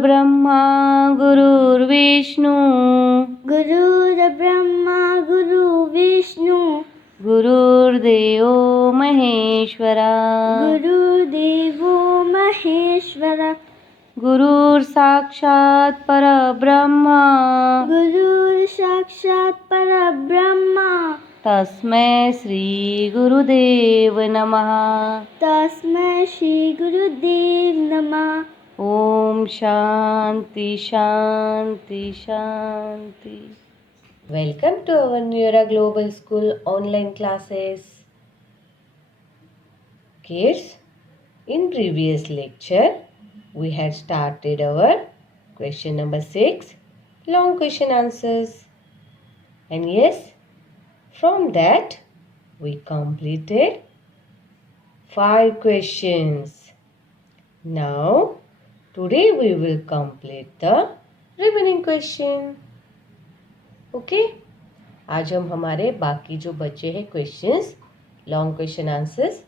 गुरुर्ब्रह्मा गुरुर्विष्णु गुरुर्ब्रह्मा गुरुर्विष्णु गुरुर्देवो महेश्वरा गुरुर्देवो महेश्वर गुरुर्साक्षात् परब्रह्मा गुरुर्साक्षात् परब्रह्मा तस्मै श्री गुरुदेव नमः। तस्मै श्री गुरुदेव नमः। ओम शांति शांति शांति। Welcome to our Neura Global School online classes. Kids, in previous lecture we had started our question number 6, long question answers, and yes, from that we completed 5 questions. Now today we will complete the remaining question. Okay? आज हम हमारे बाकी जो बचे हैं questions, long question answers,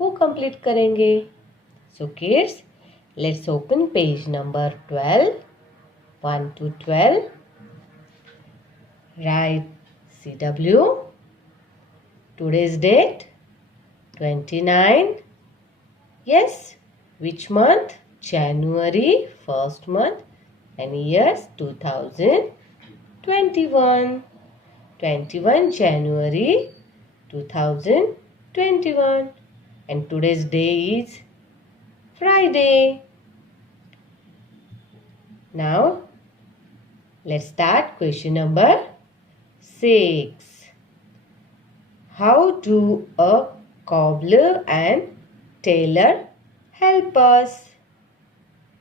वो complete करेंगे. So kids, let's open page number 12, 1 to 12. Write CW. Today's date 29. Yes, which month? January, first month, and years 2021. 21 January 2021, and today's day is Friday. Now let's start question number 6. How do a cobbler and tailor help us?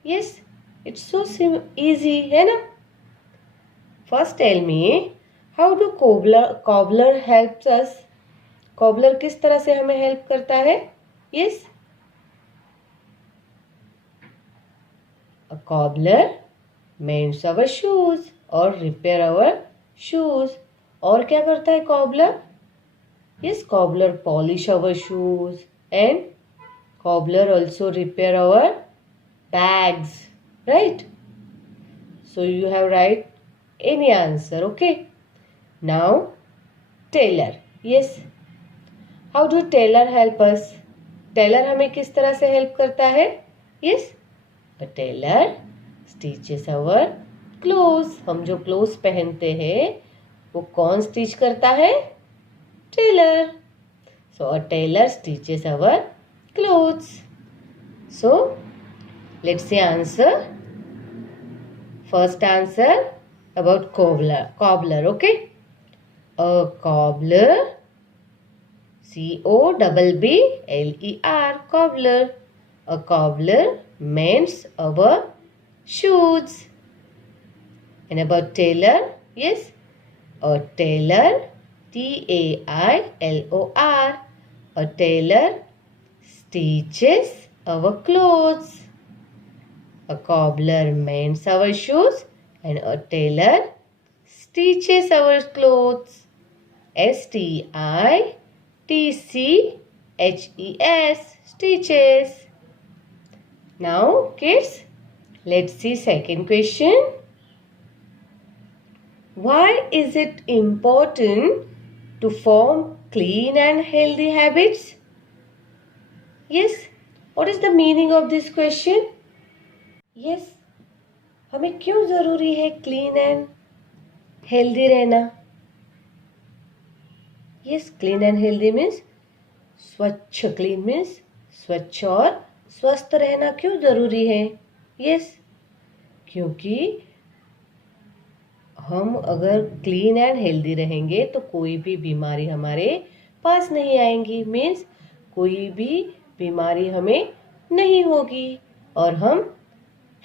Yes, it's so easy, है ना? First tell me, how do cobbler helps us? Cobbler किस तरह से हमें help करता है? Yes, a cobbler mends our shoes or repair our shoes. और क्या करता है cobbler? Yes, cobbler polish our shoes and cobbler also repair our bags, right? So you have write any answer. Okay, now tailor. Yes, how do tailor help us? Tailor हमें किस तरह से help करता है? Yes, a tailor stitches our clothes. हम जो clothes पहनते हैं वो कौन stitch करता है? Tailor. So a tailor stitches our clothes. So let's say answer. First answer about cobbler. Okay, a cobbler, COBBLER, cobbler. A cobbler mends our shoes. And about tailor, yes, a tailor, TAILOR, a tailor stitches our clothes. A cobbler mends our shoes and a tailor stitches our clothes. STITCHES, stitches. Now kids, let's see second question. Why is it important to form clean and healthy habits? Yes, what is the meaning of this question? Yes, हमें क्यों जरूरी है clean and healthy रहना? Yes, clean and healthy means स्वच्छ. Clean means स्वच्छ और स्वस्थ रहना क्यों जरूरी है? यस, क्योंकि हम अगर क्लीन एंड हेल्दी रहेंगे तो कोई भी बीमारी हमारे पास नहीं आएंगी. मीन्स कोई भी बीमारी हमें नहीं होगी और हम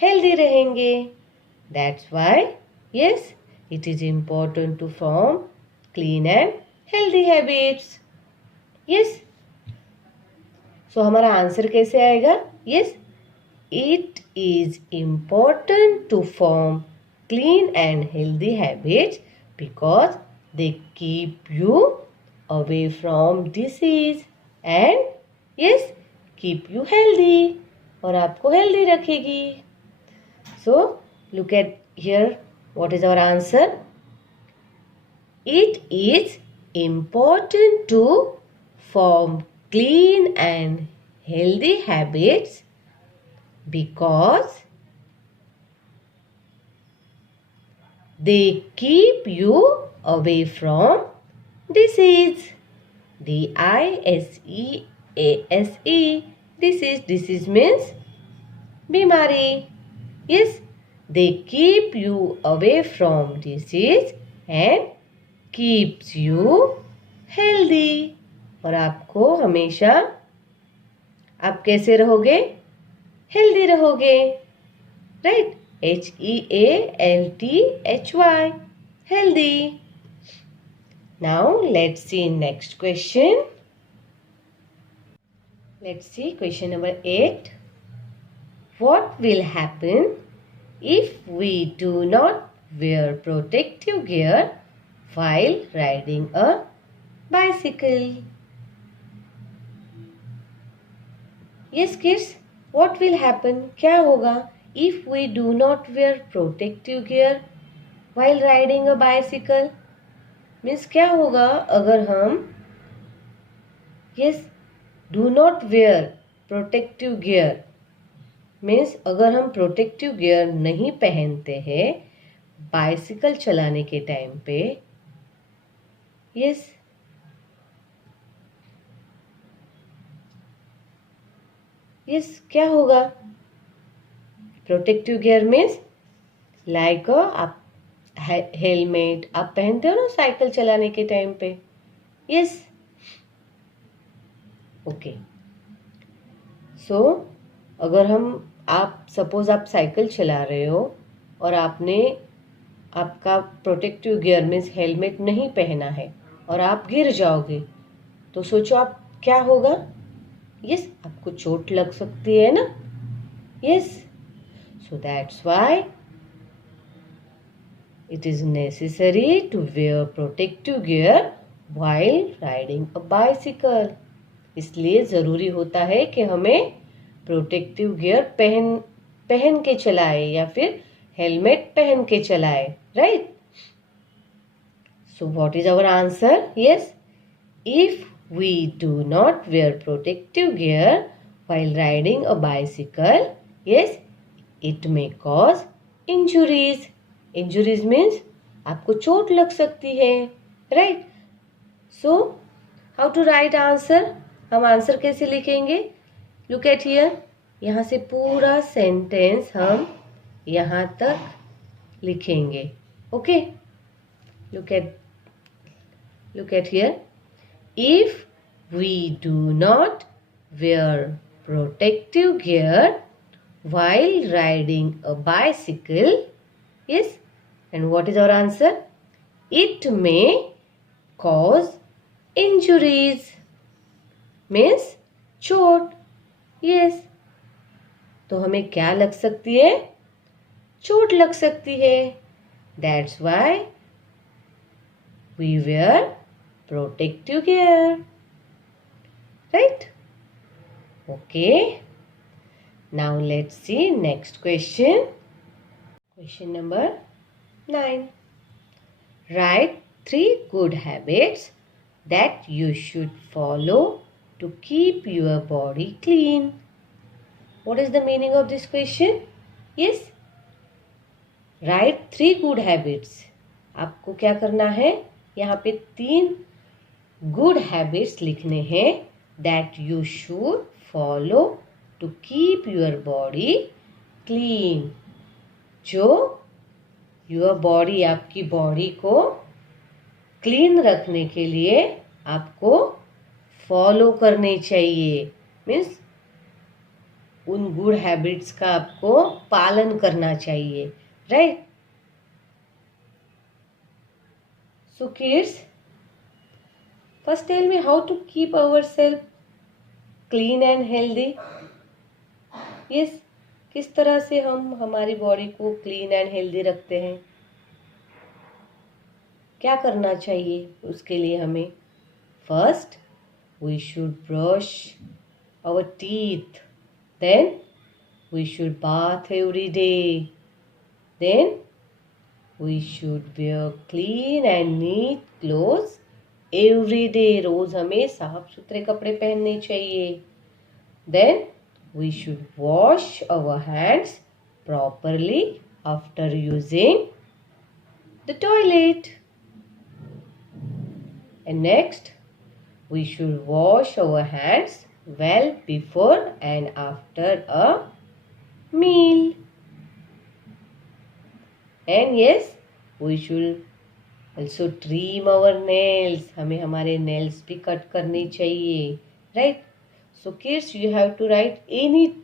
healthy रहेंगे. That's why, yes, it is important to form clean and healthy habits. Yes. So हमारा आंसर कैसे आएगा? Yes, it is important to form clean and healthy habits because they keep you away from disease and yes, keep you healthy. और आपको healthy रखेगी. So look at here, what is our answer? It is important to form clean and healthy habits because they keep you away from disease. DISEASE. Disease means बीमारी. Yes, they keep you away from disease and keeps you healthy. और आपको हमेशा आप कैसे रहोगे? Healthy रहोगे. Right? HEALTHY. Healthy. Now let's see next question. Let's see question number 8. What will happen if we do not wear protective gear while riding a bicycle? Yes kids, what will happen? क्या होगा if we do not wear protective gear while riding a bicycle? Means क्या होगा अगर हम do not wear protective gear means अगर हम protective gear नहीं पहनते हैं बाइसिकल चलाने के टाइम पे. यस क्या होगा? प्रोटेक्टिव गियर मीन्स लाइक आप हेलमेट आप पहनते हो ना साइकिल चलाने के टाइम पे. Yes okay. सो अगर आप सपोज आप साइकिल चला रहे हो और आपने आपका प्रोटेक्टिव गियर मीन्स हेलमेट नहीं पहना है और आप गिर जाओगे तो सोचो आप क्या होगा? यस आपको चोट लग सकती है ना. Yes so that's why it is necessary to wear protective gear while riding a bicycle. इसलिए ज़रूरी होता है कि हमें प्रोटेक्टिव गियर पहन के चलाए या फिर हेलमेट पहन के चलाए. Right? So what is our answer? Yes, if we do not wear protective gear while riding a bicycle, yes, it may cause injuries. Injuries means आपको चोट लग सकती है. Right? So how to write answer? हम answer कैसे लिखेंगे? Look at here. यहाँ से पूरा सेंटेंस हम यहाँ तक लिखेंगे. Okay, look at here. If we do not wear protective gear while riding a bicycle, yes, and what is our answer? It may cause injuries. Means चोट. Yes. तो हमें क्या लग सकती है? चोट लग सकती है. That's why we wear protective gear. Right? Okay. Now let's see next question. Question number 9. Write 3 good habits that you should follow to keep your body clean. What is the meaning of this question? Yes. Write 3 good habits. आपको क्या करना है? यहाँ पे 3 good habits लिखने हैं that you should follow to keep your body clean. जो your body आपकी बॉडी को क्लीन रखने के लिए आपको फॉलो करने चाहिए. मीन्स उन गुड हैबिट्स का आपको पालन करना चाहिए. Right? So kids, first tell me how to keep ourselves clean and healthy. Yes, किस तरह से हम हमारी बॉडी को क्लीन एंड हेल्दी रखते हैं? क्या करना चाहिए उसके लिए हमें? First we should brush our teeth, then we should bath every day. Then we should wear clean and neat clothes every day. रोज हमें साफ सुथरे कपड़े पहनने चाहिए. Then we should wash our hands properly after using the toilet. And next, we should wash our hands well before and after a meal. And yes, we should also trim our nails. हमें हमारे nails भी cut करनी चाहिए, right? So kids, you have to write any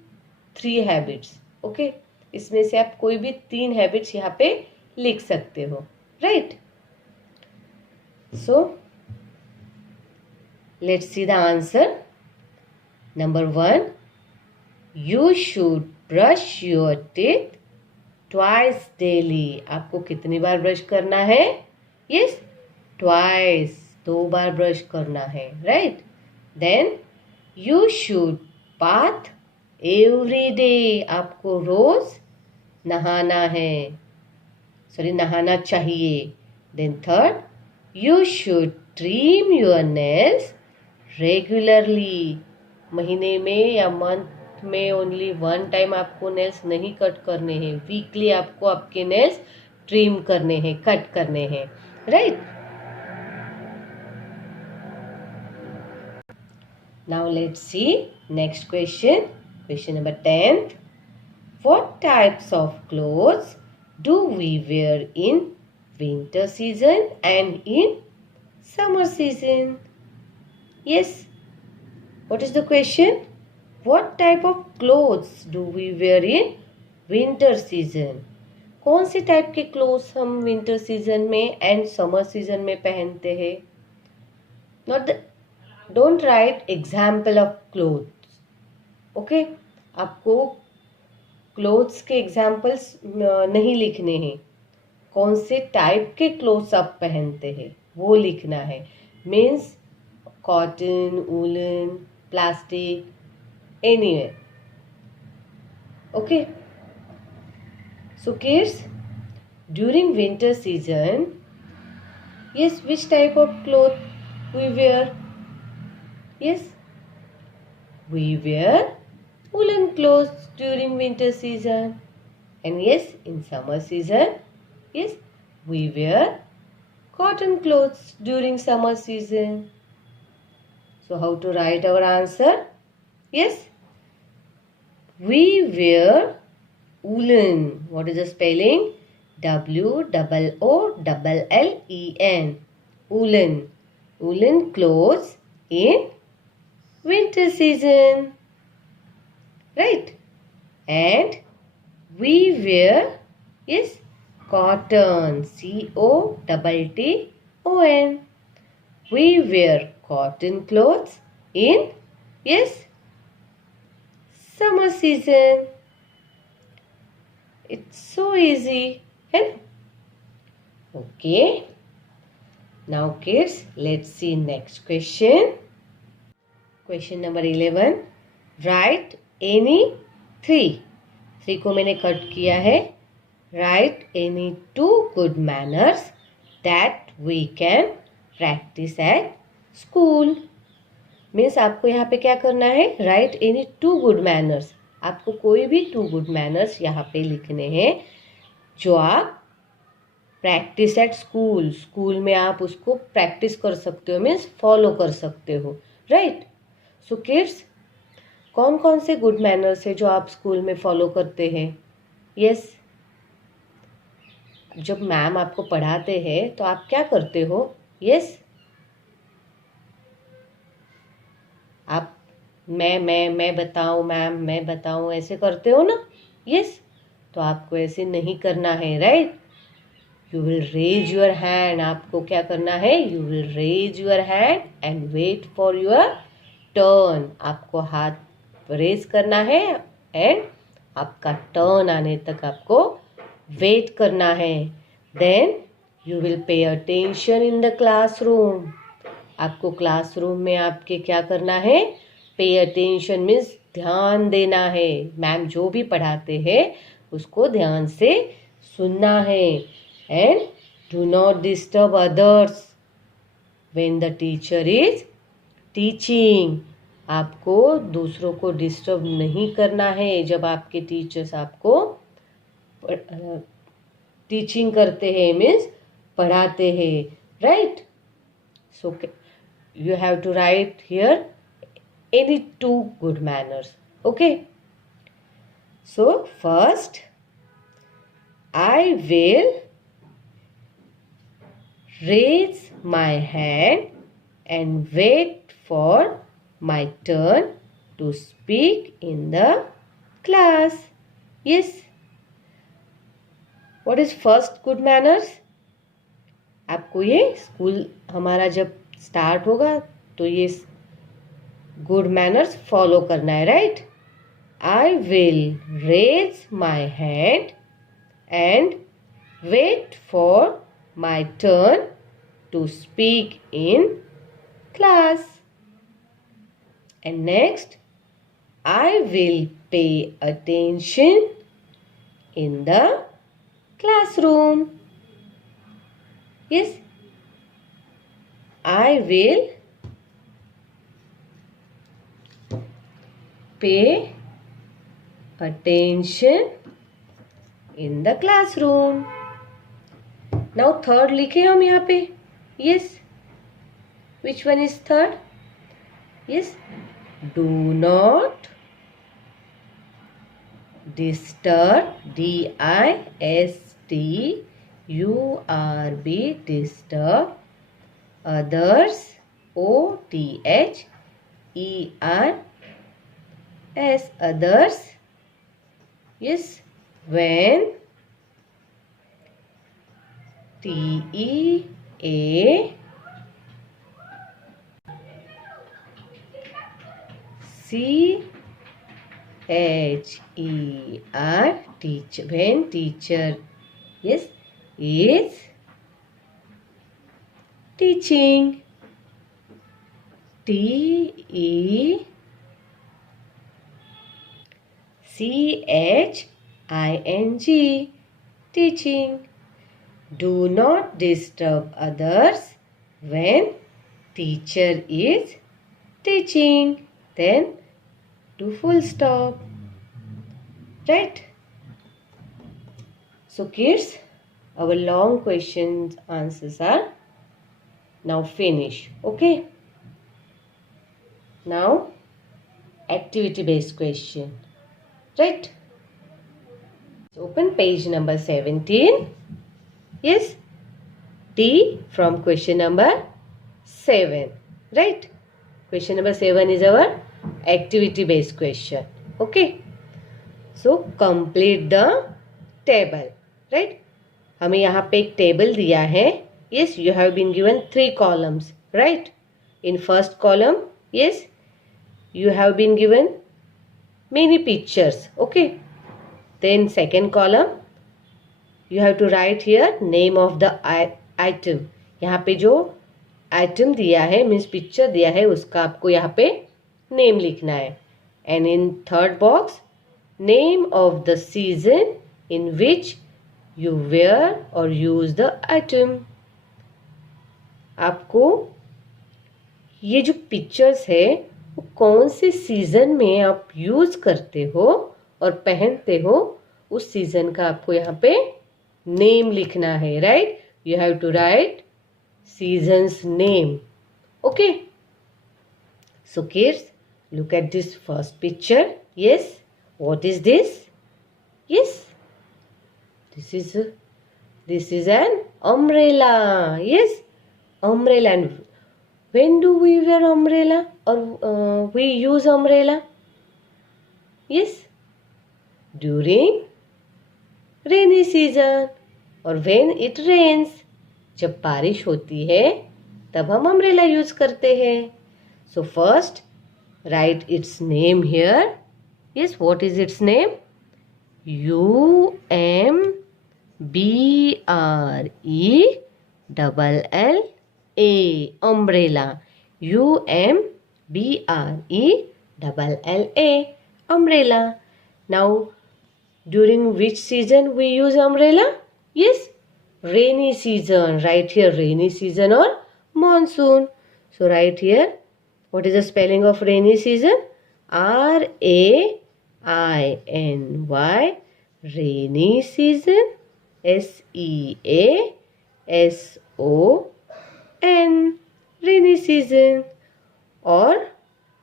3 habits. Okay? इसमें से आप कोई भी 3 habits यहाँ पे लिख सकते हो, right? So let's see the answer. Number 1, you should brush your teeth twice daily. आपको कितनी बार ब्रश करना है? Yes, twice. 2 बार ब्रश करना है, right? Then you should bath every day. आपको रोज नहाना है. Sorry, नहाना चाहिए. Then third, you should trim your nails regularly. महीने में या मंथ में ओनली 1 टाइम आपको नेल्स नहीं कट करने हैं. वीकली आपको आपके नेल्स ट्रिम करने हैं, कट करने हैं, right? Now let's see next question. Question number 10. What types of clothes do we wear in winter season and in summer season? Yes. What is the question? What type of clothes do we wear in winter season? कौन से type के clothes हम winter season में and summer season में पहनते हैं? Don't write example of clothes. Okay, आपको clothes के एग्जाम्पल्स नहीं लिखने हैं. कौन से टाइप के क्लोथ्स आप पहनते हैं वो लिखना है. Means cotton, woollen, plastic, anywhere. Okay. So kids, during winter season, yes, which type of cloth we wear? Yes, we wear woolen clothes during winter season. And yes, in summer season, yes, we wear cotton clothes during summer season. So how to write our answer? Yes, we wear woolen. What is the spelling? WOOLLEN. Woolen. Woolen clothes in winter season. Right? And we wear, yes, cotton. COTTON. We wear cotton clothes in, yes, summer season. It's so easy, right? Okay. Now kids, let's see next question. Question number 11. Write any 3. 3 को मैंने cut किया है. Write any 2 good manners that we can practice at school. Means आपको यहाँ पे क्या करना है? Right any 2 good manners. आपको कोई भी 2 गुड मैनर्स यहाँ पे लिखने हैं जो आप प्रैक्टिस एट स्कूल. स्कूल में आप उसको प्रैक्टिस कर सकते हो, मीन्स फॉलो कर सकते हो, राइट? सो किड्स, कौन कौन से गुड मैनर्स है जो आप स्कूल में फॉलो करते हैं? यस, जब मैम आपको पढ़ाते हैं तो आप क्या करते हो? यस, आप मैं बताऊं, मैम मैं बताऊं, ऐसे करते हो ना? यस, तो आपको ऐसे नहीं करना है, right? You will raise your hand. आपको क्या करना है? You will raise your hand and wait for your turn. आपको हाथ रेज करना है एंड आपका टर्न आने तक आपको वेट करना है. Then you will pay attention in the classroom. आपको क्लासरूम में आपके क्या करना है? पे अटेंशन मीन्स ध्यान देना है. मैम जो भी पढ़ाते हैं उसको ध्यान से सुनना है and do not disturb others when the teacher is teaching. आपको दूसरों को डिस्टर्ब नहीं करना है जब आपके टीचर्स आपको टीचिंग करते हैं, मीन्स पढ़ाते हैं, right. So you have to write here any two good manners. Okay, so first I will raise my hand and wait for my turn to speak in the class. Yes, what is first good manners? आपको ये school हमारा जब start होगा तो ये good manners follow करना है, right. I will raise my hand and wait for my turn to speak in class. And next, I will pay attention in the classroom. Yes, I will pay attention in the classroom. Now third लिखे हम यहाँ पे. Yes, which one is third? Yes, do not disturb, DISTURB, disturb others, OTHERS, others. Yes, when TEACHER, teacher, when teacher, yes, is teaching. TECHING, teaching. Do not disturb others when teacher is teaching. Then do full stop. Right? So kids, our long questions answers are now finished. Okay? Now activity based question. Right? So open page number 17. Yes? T from question number 7. Right? Question number 7 is our activity based question. Okay? So complete the table. Right? हमें यहाँ पे एक table दिया है. Yes, you have been given 3 columns. Right? In first column, yes, you have been given many pictures. Okay? Then second column, you have to write here name of the item. यहाँ पे जो item दिया है, means picture दिया है, उसका आपको यहाँ पे name लिखना है. And in third box, name of the season in which you wear or use the item. आपको ये जो पिक्चर्स है वो कौन से सीजन में आप यूज करते हो और पहनते हो, उस सीजन का आपको यहाँ पे नेम लिखना है. Right? You have to write seasons name. Okay? So kids, look at this first picture. Yes, what is this? Yes, this is an umbrella. Yes, umbrella. And when do we wear umbrella or we use umbrella? Yes, during rainy season or when it rains. जब बारिश होती है तब हम umbrella use करते हैं. So first write its name here. Yes, what is its name? UMBRELLA, umbrella. UMBRELLA, umbrella. Now During which season we use umbrella? Yes, rainy season. Right here, rainy season or monsoon. So right here, what is the spelling of rainy season? R-A-I-N-Y. Rainy season. S-E-A-S-O-N. Rainy season. और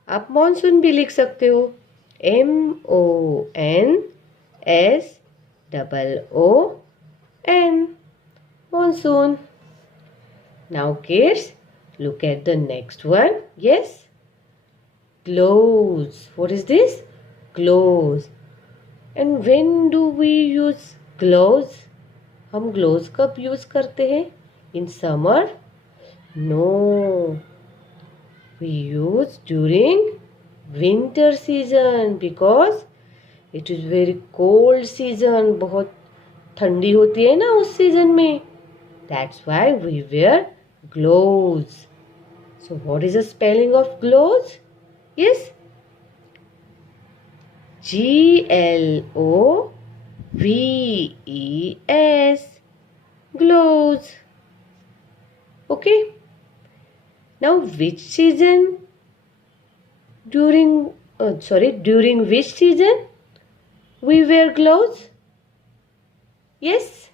आप monsoon भी लिख सकते हो. M-O-N-S-O-O-N. Monsoon. Now kids, look at the next one. Yes. Gloves. What is this? Gloves. And when do we use gloves? हम gloves कब use करते हैं? In summer? No. We use during winter season because it is very cold season. बहुत ठंडी होती है ना उस season में. That's why we wear gloves. So what is the spelling of gloves? Yes. G-L-O-V-E-S. Gloves. Okay. Now which season? During which season we wear gloves? Yes.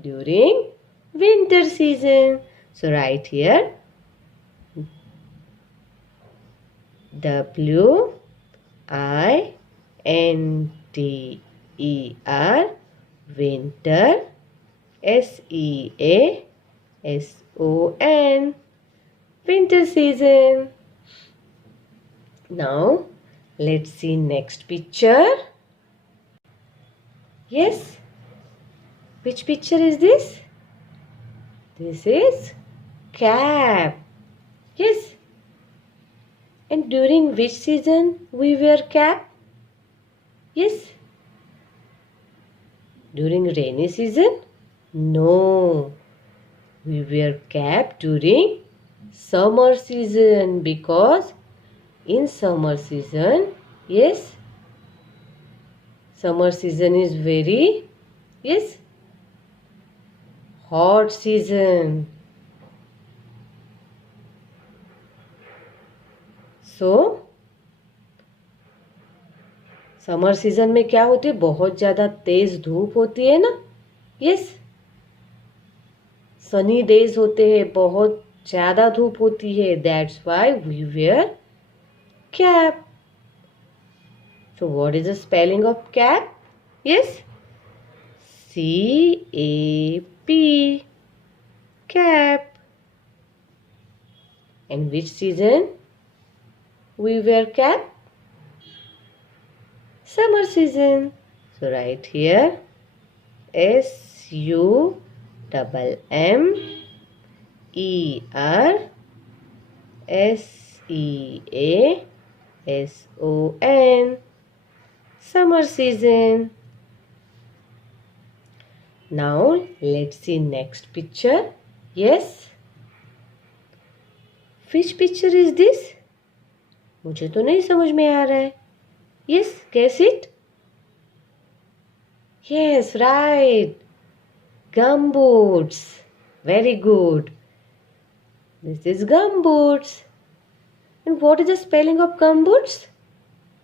During winter season. So right here, W-I-N-T-E-R, winter, S-E-A-S-O-N, winter season. Now, let's see next picture. Yes. Which picture is this? This is cap. Yes. And during which season we wear cap? Yes. During rainy season? No. We wear cap during summer season because in summer season, yes, summer season is very, yes, hot season. So summer season में क्या होती है? बहुत ज़्यादा तेज धूप होती है ना. यस. सनी डेज होते हैं, बहुत ज़्यादा धूप होती है. That's why we wear cap. So what is the spelling of cap? Yes. C-A-P. Cap. And which season we wear cap? Summer season. So right here, S-U-M-M-E-R-S-E-A-S-O-N. Summer season. Now let's see next picture. Yes. Which picture is this? मुझे तो नहीं समझ में आ रहा है. Yes, guess it. Yes, right. Gumboots. Very good. This is gumboots. And what is the spelling of gumboots?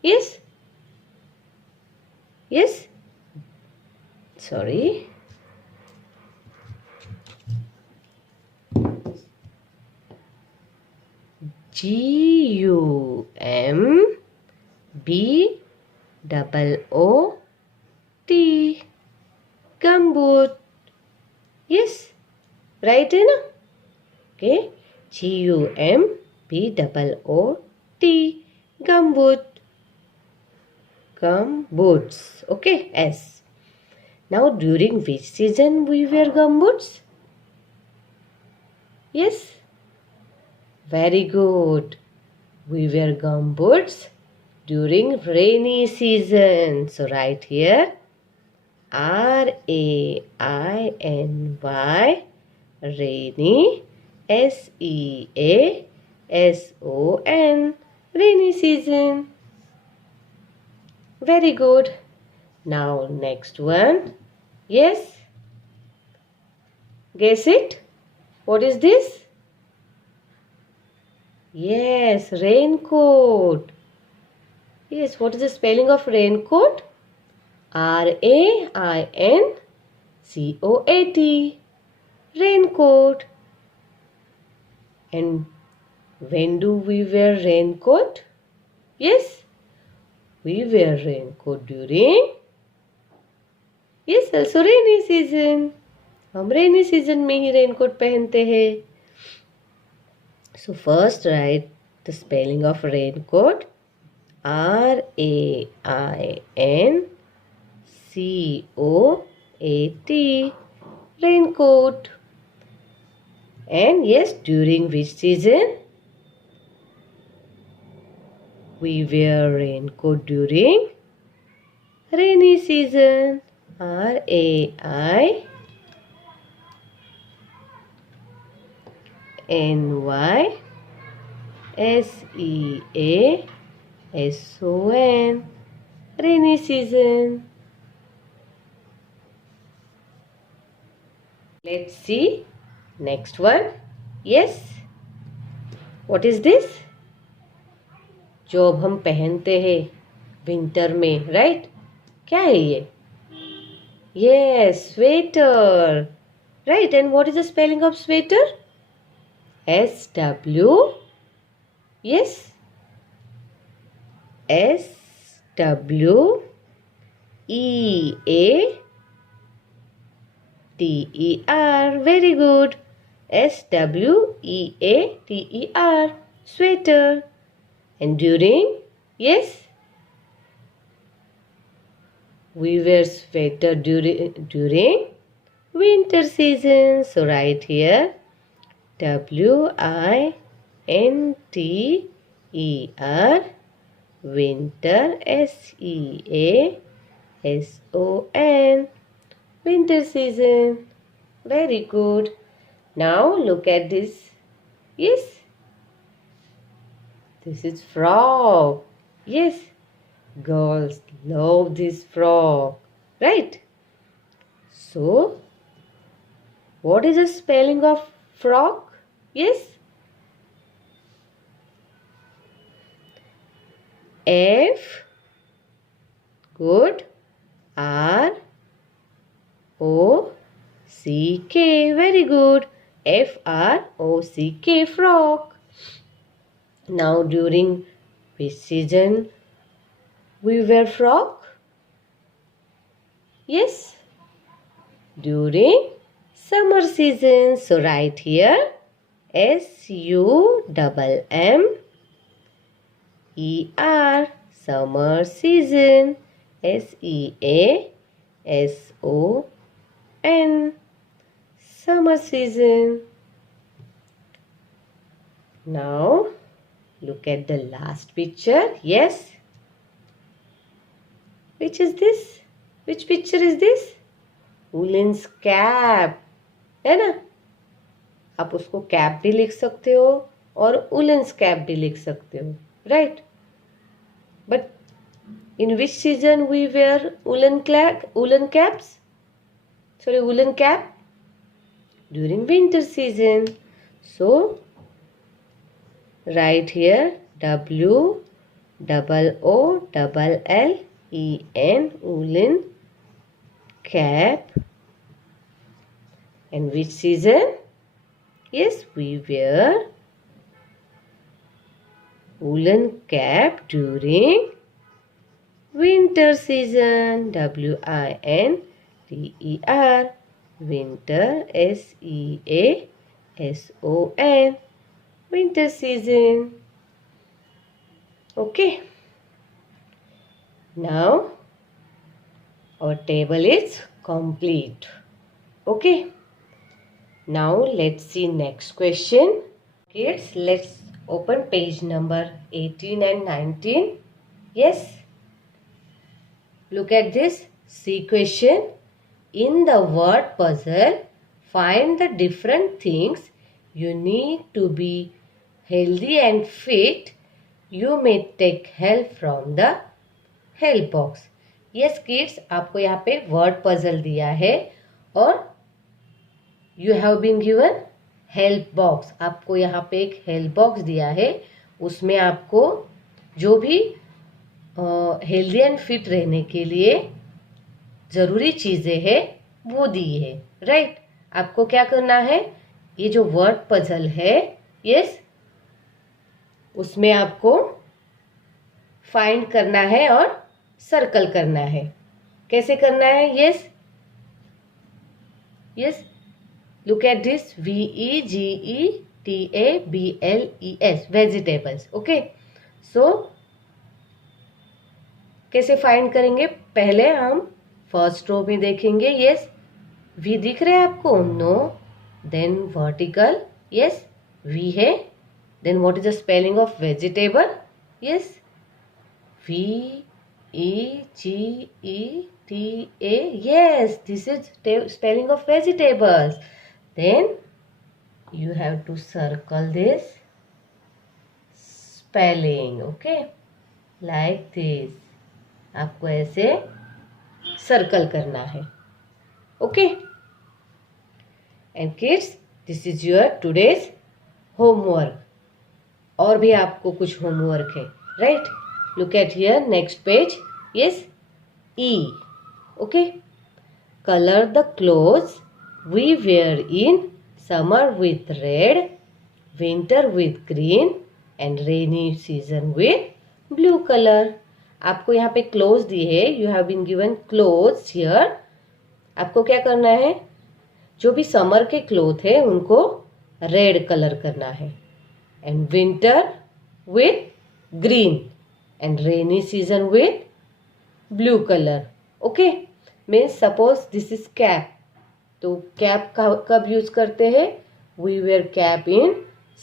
Yes. Yes. Sorry. G-U-M-B-O-O-T. Gumboot. Yes. Right है ना? Okay. G-U-M-B-O-O-T. Gumboot. Gumboots. Okay. S. Now during which season we wear gumboots? Yes. Very good. We wear gumboots during rainy season. So right here, R-A-I-N-Y, rainy, S-E-A-S-O-N, rainy season. Very good. Now next one. Yes? Guess it? What is this? Yes, raincoat. Yes, what is the spelling of raincoat? RAINCOAT. Raincoat. And when do we wear raincoat? Yes, we wear raincoat during also rainy season. हम rainy season में ही raincoat पहनते हैं. So first write the spelling of raincoat. RAINCOAT. Raincoat. And yes, during which season? We wear raincoat during rainy season. RAINYSEASON. Rainy season. Let's see next one. Yes. What is this? जो अब हम पहनते हैं winter में, right? क्या है ये? Yes, sweater. Right, and what is the spelling of sweater? SW. Yes. SWEATER. Very good. SWEATER. Sweater. And during? Yes. We wear sweater during winter season. So write here WINTER. Winter. SEASON. Winter season. Very good. Now look at this. Yes. This is frog. Yes. Girls love this frog. Right? So, what is the spelling of frog? Yes. F. Good. ROCK. Very good. FROCK. Frog. Now during which season we wear frock? Yes. During summer season. So write here SUMMER. Summer season. SEASON. Summer season. Now look at the last picture. Yes. Which is this? Which picture is this? Woolen's cap. है ना? आप उसको cap भी लिख सकते हो और woolen's cap भी लिख सकते हो. Right? But in which season we wear woolen caps? Sorry, woolen cap? During winter season. So, write here WOOLLEN. Woolen cap. And which season? Yes, we wear woolen cap during winter season. WINTER. Winter. SEASON. Winter season. Okay. Now our table is complete. Okay. Now let's see next question. Kids, let's open page number 18 and 19. Yes. Look at this. See question. In the word puzzle, find the different things you need to be healthy and fit. You may take help from the help box. Yes kids, आपको यहाँ पे word puzzle दिया है और you have been given help box. आपको यहाँ पे एक हेल्प बॉक्स दिया है, उसमें आपको जो भी हेल्दी एंड फिट रहने के लिए ज़रूरी चीज़ें हैं वो दी है, राइट। आपको क्या करना है, ये जो वर्ड पजल है यस, उसमें आपको फाइंड करना है और सर्कल करना है। कैसे करना है, yes yes, look at this, VEGETABLES, vegetables. Okay, so कैसे फाइंड करेंगे, पहले हम फर्स्ट रो में देखेंगे। यस, वी दिख रहे हैं आपको, no, then vertical, yes V है, then what is the spelling of vegetable, yes VEGETA, yes, this is spelling of vegetables. Then you have to circle this spelling, okay, like this. आपको ऐसे circle करना है, okay. And kids, this is your today's homework. और भी आपको कुछ homework है, right. Look at here, next page, yes, E, okay, color the clothes we wear in summer with red, winter with green and rainy season with blue color. आपको यहाँ पे cloth दी है, you have been given clothes here. आपको क्या करना है, जो भी समर के क्लोथ है उनको रेड कलर करना है, and winter with green and rainy season with blue colour, okay. Means suppose this is cap, तो कैप कब यूज करते हैं, we wear cap in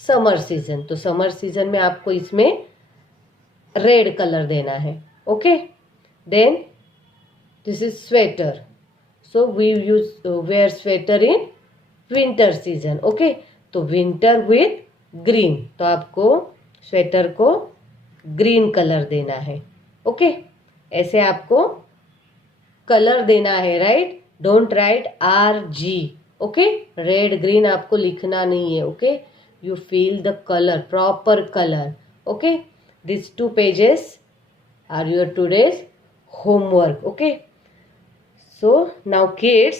summer season, तो समर सीजन में आपको इसमें रेड कलर देना है, okay. Then this is sweater, so we use wear sweater in winter season, okay. तो विंटर विथ ग्रीन, तो आपको स्वेटर को ग्रीन कलर देना है, ओके। ऐसे आपको कलर देना है, right. Don't write RG, okay. Red green आपको लिखना नहीं है, okay. You feel the colour, proper colour, okay. This 2 pages are your today's homework, okay. So now kids,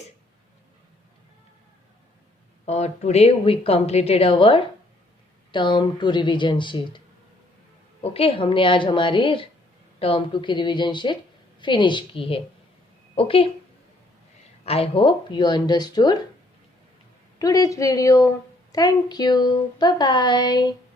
today we completed our term 2 revision sheet, okay. हमने आज हमारी term 2 की revision sheet finish की है, okay. I hope you understood today's video. Thank you, bye bye.